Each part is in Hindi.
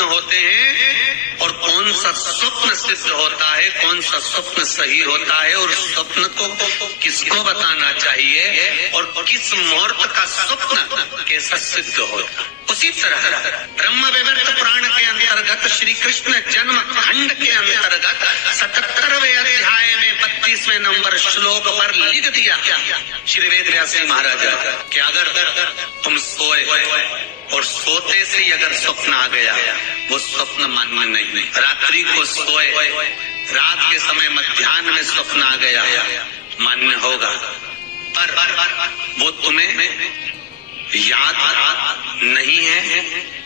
स्वप्न होते हैं और कौन सा स्वप्न सिद्ध होता है, कौन सा स्वप्न सही होता है और स्वप्न को किसको बताना चाहिए और किस मुहूर्त का स्वप्न कैसा सिद्ध होता। उसी तरह ब्रह्म विवर्त पुराण के अंतर्गत श्री कृष्ण जन्म खंड के अंतर्गत 77वें अध्याय में 32वें नंबर श्लोक पर लिख दिया श्री वेदव्यास जी महाराज कि अगर तुम सोए और सोते से ही अगर स्वप्न आ गया वो स्वप्न मान्य नहीं। रात्रि को सोए, रात के समय मध्याह्न में स्वप्न आ गया मान्य होगा, पर वो तुम्हें याद नहीं है,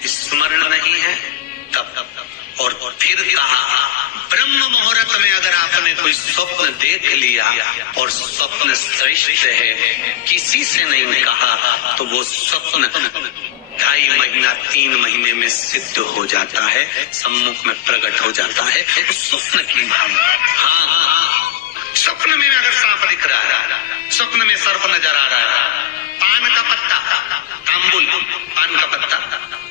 स्मरण नहीं है तब। और फिर कहा ब्रह्म मुहूर्त में अगर आपने कोई स्वप्न देख लिया और स्वप्न श्रेष्ठ है, किसी से नहीं कहा, तो वो स्वप्न 2.5 महीना 3 महीने में सिद्ध हो जाता है, सम्मुख में प्रकट हो जाता है। स्वप्न की हाँ, स्वप्न में अगर सांप दिख रहा है, स्वप्न में सर्प नजर आ रहा है, पान का पत्ता, तांबुल पान का पत्ता,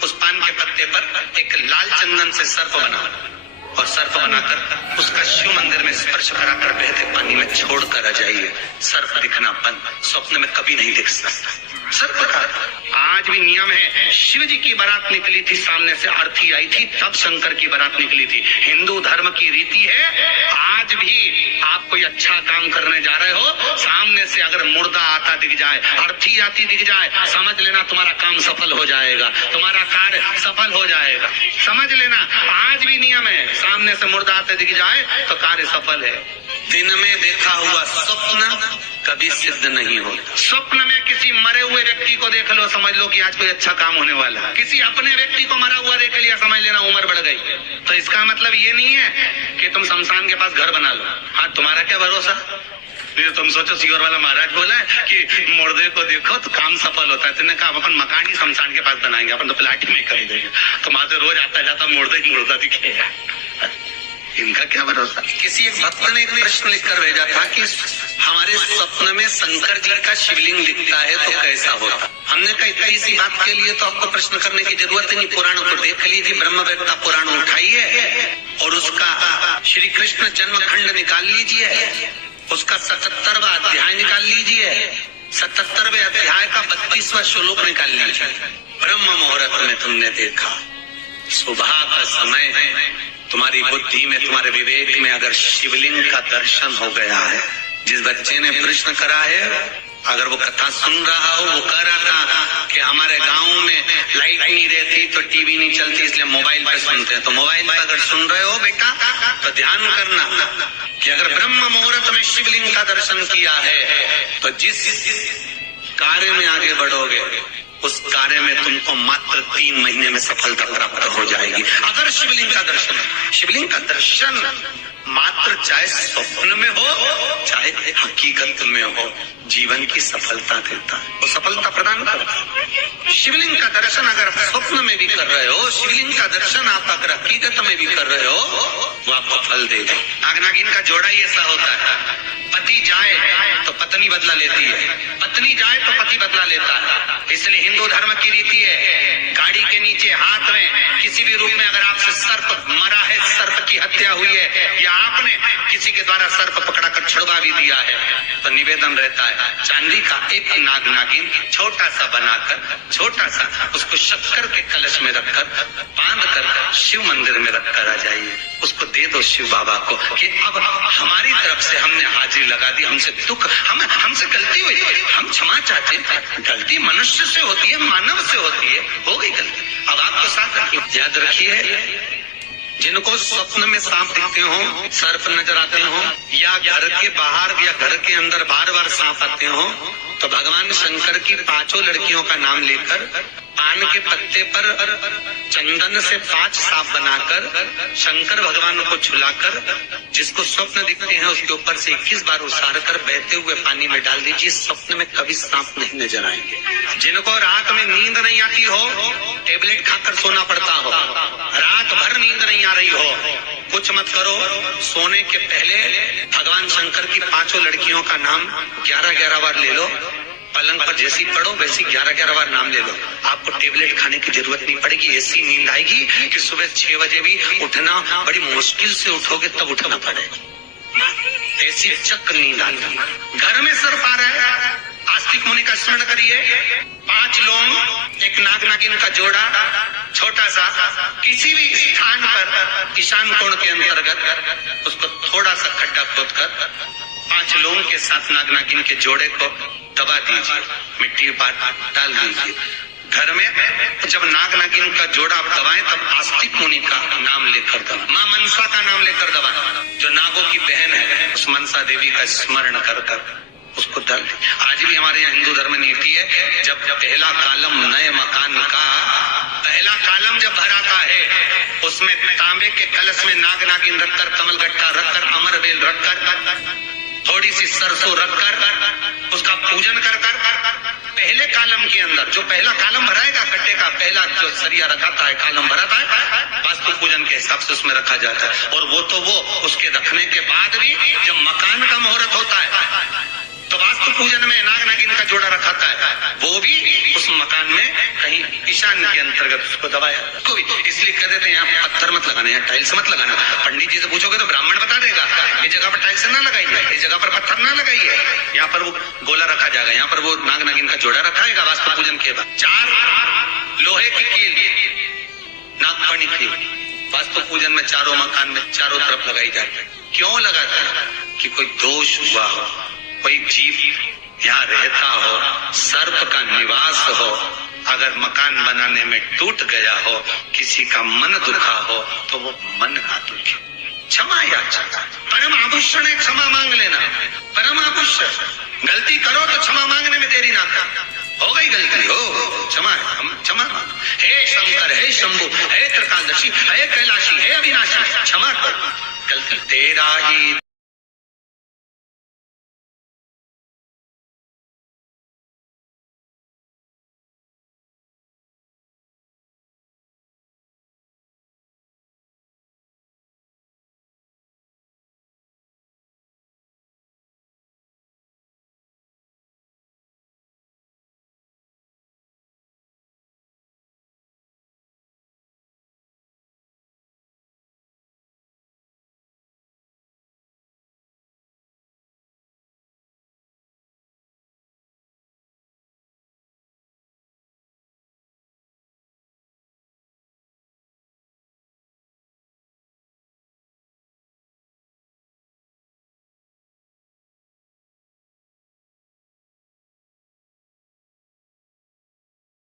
उस पान के पत्ते पर एक लाल चंदन से सर्प बना और सर्प बनाकर उसका शिव मंदिर में स्पर्श कराकर बहते पानी में छोड़कर आ जाइए, सर्प दिखना बंद। स्वप्न में कभी नहीं दिख सकता सर्प का। आज भी नियम है, शिव जी की बारात निकली थी, सामने से आरती आई थी, तब शंकर की बारात निकली थी। हिंदू धर्म की रीति है, आज भी आप कोई अच्छा काम करने जा रहे हो, सामने से अगर मुर्दा आता दिख जाए, आरती आती दिख जाए, समझ लेना तुम्हारा काम सफल हो जाएगा, तुम्हारा कार्य सफल हो जाएगा। समझ लेना आज भी नियम है, सामने से मुर्दा आते दिख जाए तो कार्य सफल है। दिन में देखा हुआ स्वप्न कभी सिद्ध नहीं होता। स्वप्न में किसी मरे हुए व्यक्ति को देख लो, समझ लो कि आज कोई अच्छा काम होने वाला है। किसी अपने व्यक्ति को मरा हुआ देख लिया, समझ लेना उम्र बढ़ गई। तो इसका मतलब ये नहीं है कि तुम शमशान के पास घर बना लो। हाँ, तुम्हारा क्या भरोसा, तुम सोचो सीवर वाला महाराज बोला है कि मुर्दे को देखो तो काम सफल होता है। तुमने कहा अपन मकान ही शमशान के पास बनाएंगे, अपन तो प्लाट ही में कर देंगे, तो वहां से रोज आता जाता मुर्दा ही मुर्दा दिखेगा। इनका क्या भरोसा। किसी एक भक्त ने एक प्रश्न लिखकर भेजा था कि हमारे स्वप्न में शंकर जी का शिवलिंग दिखता है तो कैसा होता। हमने कहा इतनी सी बात के लिए तो आपको प्रश्न करने की जरूरत ही नहीं, पुराण को देख लीजिए, ब्रह्मवेत्ता पुराण उठाइए और उसका श्री कृष्ण जन्म खंड निकाल लीजिए, उसका 77वां अध्याय निकाल लीजिए, 77वें अध्याय का 32वां श्लोक निकाल लीजिए। ब्रह्म मुहूर्त में तुमने देखा, सुबह का समय, तुम्हारी बुद्धि में, तुम्हारे विवेक में अगर शिवलिंग का दर्शन हो गया है। जिस बच्चे ने प्रश्न करा है, अगर वो कथा सुन रहा हो, वो कह रहा था कि हमारे गांव में लाइट नहीं रहती तो टीवी नहीं चलती, इसलिए मोबाइल पर सुनते हैं। तो मोबाइल पर अगर सुन रहे हो बेटा तो ध्यान करना कि अगर ब्रह्म मुहूर्त में शिवलिंग का दर्शन किया है तो जिस कार्य में आगे बढ़ोगे उस कार्य में तुमको मात्र 3 महीने में सफलता प्राप्त हो जाएगी। अगर शिवलिंग का दर्शन, शिवलिंग का दर्शन मात्र चाहे स्वप्न में हो चाहे हकीकत में हो, जीवन की सफलता देता है, वो सफलता प्रदान करता है। शिवलिंग का दर्शन अगर स्वप्न में भी कर रहे हो, शिवलिंग का दर्शन आप अगर हकीकत में भी कर रहे हो, वो आपको फल देगा। नाग नागिन का जोड़ा ही ऐसा होता है, पति जाए तो पत्नी बदला लेती है, पत्नी जाए तो पति बदला लेता है। इसलिए हिंदू धर्म की रीति है, गाड़ी के नीचे हाथ में किसी भी रूप में अगर आपसे सर्प मरा है, सर्प की हत्या हुई है, या आपने किसी के द्वारा सर्प पकड़ाकर छुड़वा भी दिया है, तो निवेदन रहता है चांदी का एक नाग नागिन छोटा सा बनाकर, छोटा सा उसको शक्कर के कलश में रखकर बांध कर शिव मंदिर में रखकर आ जाइए, उसको दे दो शिव बाबा को कि अब हमारी तरफ से हमने हाजिरी लगा दी, हमसे दुख, हमसे गलती हुई, हम क्षमा चाहते हैं। गलती मनुष्य से होती है, मानव से होती है, हो गई गलती, अब आपको साथ रखिए। याद रखिए, जिनको स्वप्न में सांप दिखते हो, सर्प नजर आते हो, या घर के बाहर या घर के अंदर बार बार सांप आते हो, तो भगवान शंकर की 5 लड़कियों का नाम लेकर पान के पत्ते पर चंदन से 5 सांप बनाकर शंकर भगवान को छुलाकर जिसको स्वप्न दिखते हैं उसके ऊपर से 21 बार उसार कर बहते हुए पानी में डाल दीजिए। स्वप्न में कभी सांप नहीं नजर आएंगे। जिनको रात में नींद नहीं आती हो, टेबलेट खाकर सोना पड़ता हो, रात भर नींद नहीं आ रही हो, कुछ मत करो, सोने के पहले भगवान शंकर की 5 लड़कियों का नाम 11-11 बार ले लो पलंग पर जैसी पड़ो वैसी 11-11 बार नाम ले लो, आपको टेबलेट खाने की जरूरत नहीं पड़ेगी। ऐसी नींद आएगी कि सुबह 6 बजे भी उठना बड़ी मुश्किल से उठोगे तब उठना पड़ेगा, ऐसी चक नींद आती। घर में सर्प आ रहा है, आस्तिक मुनि का स्मरण करिए। 5 लौंग, एक नाग नागिन का जोड़ा, छोटा सा, किसी भी स्थान पर ईशान कोण के अंतर्गत उसको थोड़ा सा खड्डा खोदकर 5 लौंग के साथ नाग नागिन के जोड़े को दबा दीजिए, मिट्टी पर डाल दीजिए। घर में जब नाग नागिन का जोड़ा आप दबाएं तब आस्तिक मुनि का नाम लेकर दबाएं, माँ मनसा का नाम लेकर दबाएं, जो नागों की बहन है, उस मनसा देवी का स्मरण कर कर उसको डाल दी। आज भी हमारे यहाँ हिंदू धर्म नीति है, जब पहला कालम नए मकान का पहला कालम जब भराता है उसमें तांबे के कलश में नाग नागिन रखकर, कमल गट्टा रखकर, अमरबेल रखकर, थोड़ी सी सरसों रखकर उसका पूजन कर पहले कालम के अंदर जो पहला कालम भराएगा, कट्टे का पहला जो सरिया रखाता है, कालम भराता है, वास्तु पूजन के हिसाब से उसमें रखा जाता है। और वो तो वो उसके रखने के बाद भी जब मकान का मुहूर्त होता है तो वास्तु पूजन में नाग नागिन का जोड़ा रखाता है, वो भी उस मकान में कहीं ईशान के अंतर्गत उसको दबाया। कोई इसलिए कह देते हैं यहाँ पत्थर मत लगाना, यहाँ टाइल्स मत लगाना। पंडित जी से पूछोगे तो ब्राह्मण बता देगा ये जगह पर टाइल्स ना लगाइए, इस जगह पर पत्थर ना लगाइए, यहाँ पर वो गोला रखा जाएगा, यहाँ पर वो नाग नागिन का जोड़ा रखाएगा। वास्तु पूजन के बाद 4 लोहे की कील, नागफणी की, वास्तु पूजन में चारों मकान में चारों तरफ लगाई जाती है। क्यों लगाते हैं? कि कोई दोष हुआ हो, कोई जीव यहाँ रहता हो, सर्प का निवास हो, अगर मकान बनाने में टूट गया हो, किसी का मन दुखा हो तो वो मन ना दुखे। क्षमा याचना, परम आभूषण है, क्षमा मांग लेना, परम आभूषण। गलती करो तो क्षमा मांगने में देरी ना कर, हो गई गलती हो, क्षमा है, हम क्षमा मांगो। हे शंकर, हे शंभु, हे त्रिकालदर्शी, हे कैलाशी, हे अविनाशी, क्षमा करो, गलती तेरा ही